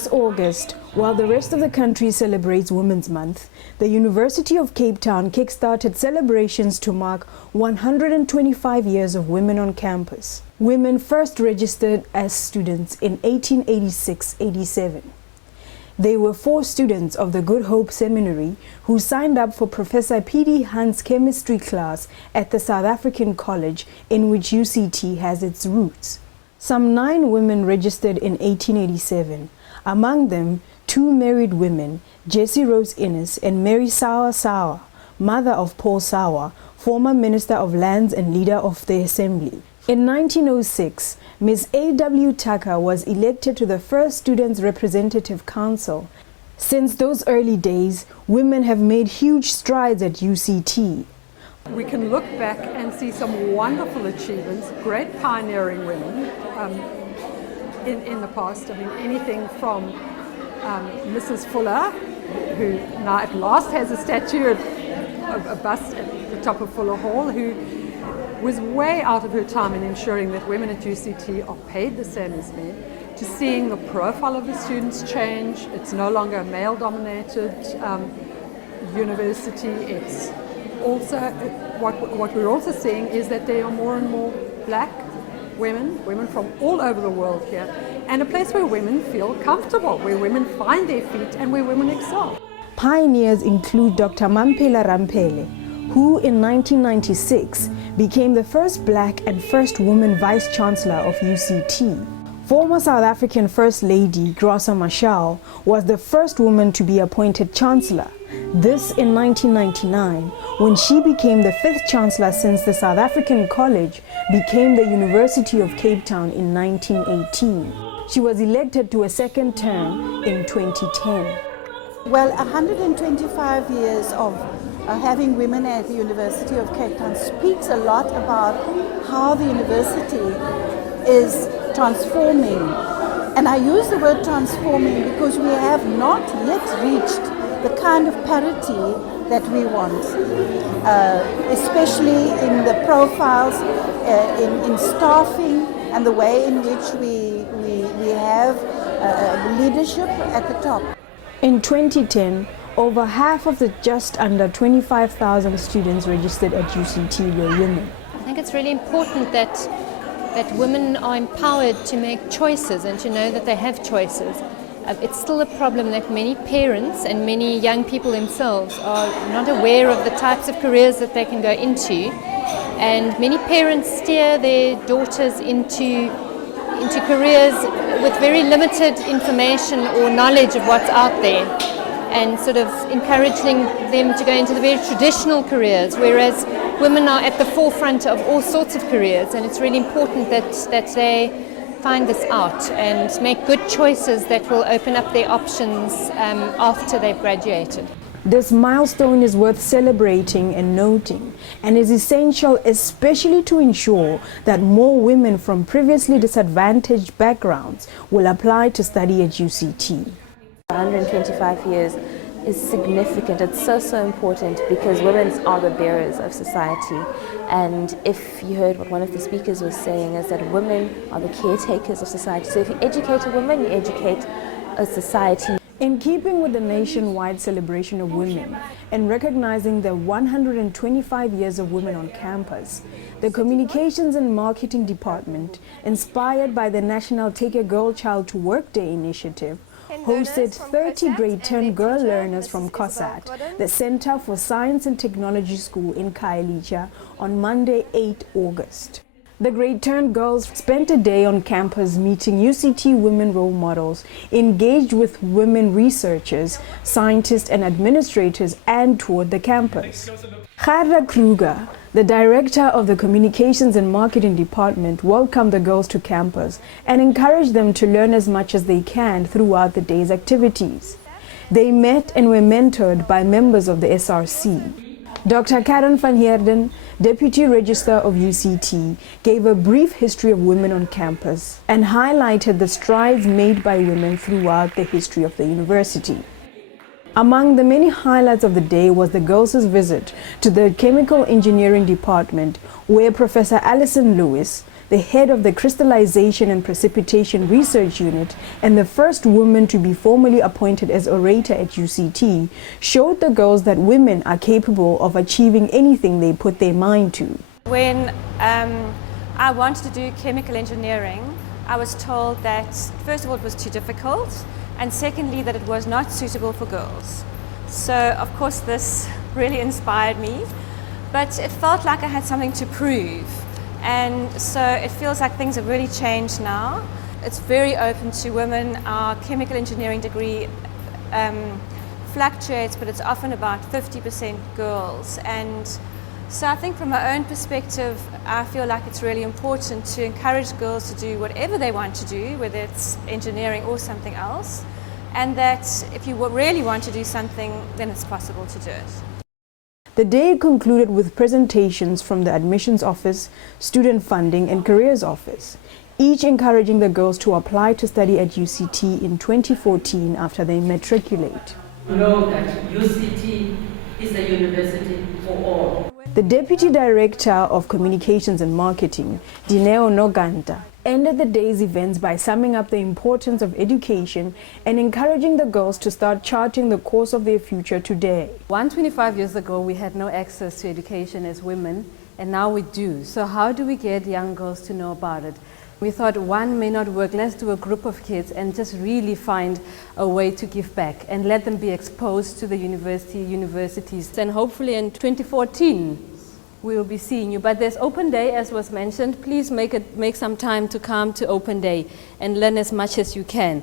This August, while the rest of the country celebrates Women's Month, the University of Cape Town kick-started celebrations to mark 125 years of women on campus. Women first registered as students in 1886-87. They were 4 students of the Good Hope Seminary who signed up for Professor PD Hahn's chemistry class at the South African college in which UCT has its roots. Some 9 women registered in 1887. Among them, 2 married women, Jessie Rose Innes and Mary Sawa Sawa, mother of Paul Sawa, former Minister of Lands and leader of the Assembly. In 1906, Ms. A.W. Tucker was elected to the first Students' Representative Council. Since those early days, women have made huge strides at UCT. We can look back and see some wonderful achievements, great pioneering women in the past. I mean, anything from Mrs. Fuller, who now at last has a statue, a bust at the top of Fuller Hall, who was way out of her time in ensuring that women at UCT are paid the same as men, to seeing the profile of the students change. It's no longer a male-dominated university. It's also, what we're also seeing is that there are more and more black women from all over the world here, and a place where women feel comfortable, where women find their feet and where women excel. Pioneers include Dr. Mamphela Ramphele, who in 1996 became the first black and first woman vice-chancellor of UCT. Former South African First Lady Graça Machel was the first woman to be appointed chancellor. This in 1999, when she became the 5th chancellor since the South African College became the University of Cape Town in 1918. She was elected to a 2nd term in 2010. Well, 125 years of having women at the University of Cape Town speaks a lot about how the university is transforming. And I use the word transforming because we have not yet reached the kind of parity that we want, especially in the profiles, in staffing, and the way in which we have leadership at the top. In 2010, over half of the just under 25,000 students registered at UCT were women. I think it's really important that women are empowered to make choices and to know that they have choices. It's still a problem that many parents and many young people themselves are not aware of the types of careers that they can go into, and many parents steer their daughters into careers with very limited information or knowledge of what's out there, and sort of encouraging them to go into the very traditional careers, whereas women are at the forefront of all sorts of careers, and it's really important that they find this out and make good choices that will open up their options after they've graduated. This milestone is worth celebrating and noting, and is essential especially to ensure that more women from previously disadvantaged backgrounds will apply to study at UCT. 125 years is significant. It's so important because women are the bearers of society. And if you heard what one of the speakers was saying, is that women are the caretakers of society. So if you educate a woman, you educate a society. In keeping with the nationwide celebration of women and recognizing the 125 years of women on campus, the Communications and Marketing Department, inspired by the National Take a Girl Child to Work Day initiative, hosted 30 grade 10 girl learners from COSAT, the Center for Science and Technology School in Khayelitsha, on Monday, 8 August. The grade 10 girls spent a day on campus meeting UCT women role models, engaged with women researchers, scientists and administrators, and toured the campus. Gerda Kruger, the director of the Communications and Marketing Department, welcomed the girls to campus and encouraged them to learn as much as they can throughout the day's activities. They met and were mentored by members of the SRC. Dr. Karen van Heerden, Deputy Registrar of UCT, gave a brief history of women on campus and highlighted the strides made by women throughout the history of the university. Among the many highlights of the day was the girls' visit to the Chemical Engineering Department, where Professor Alison Lewis, the head of the Crystallization and Precipitation Research Unit and the first woman to be formally appointed as orator at UCT, showed the girls that women are capable of achieving anything they put their mind to. When I wanted to do chemical engineering, I was told that first of all it was too difficult, and secondly that it was not suitable for girls. So of course this really inspired me, but it felt like I had something to prove, and so it feels like things have really changed now. It's very open to women. Our chemical engineering degree fluctuates, but it's often about 50% girls, and so I think from my own perspective, I feel like it's really important to encourage girls to do whatever they want to do, whether it's engineering or something else, and that if you really want to do something, then it's possible to do it. The day concluded with presentations from the Admissions Office, Student Funding and Careers Office, each encouraging the girls to apply to study at UCT in 2014 after they matriculate. Know that UCT is a university for all. The Deputy Director of Communications and Marketing, Dineo Noganta, ended the day's events by summing up the importance of education and encouraging the girls to start charting the course of their future today. 125 years ago, we had no access to education as women, and now we do. So how do we get young girls to know about it? We thought one may not work, let's do a group of kids and just really find a way to give back and let them be exposed to the universities. And hopefully in 2014, we will be seeing you. But there's open day, as was mentioned. Please make some time to come to open day and learn as much as you can.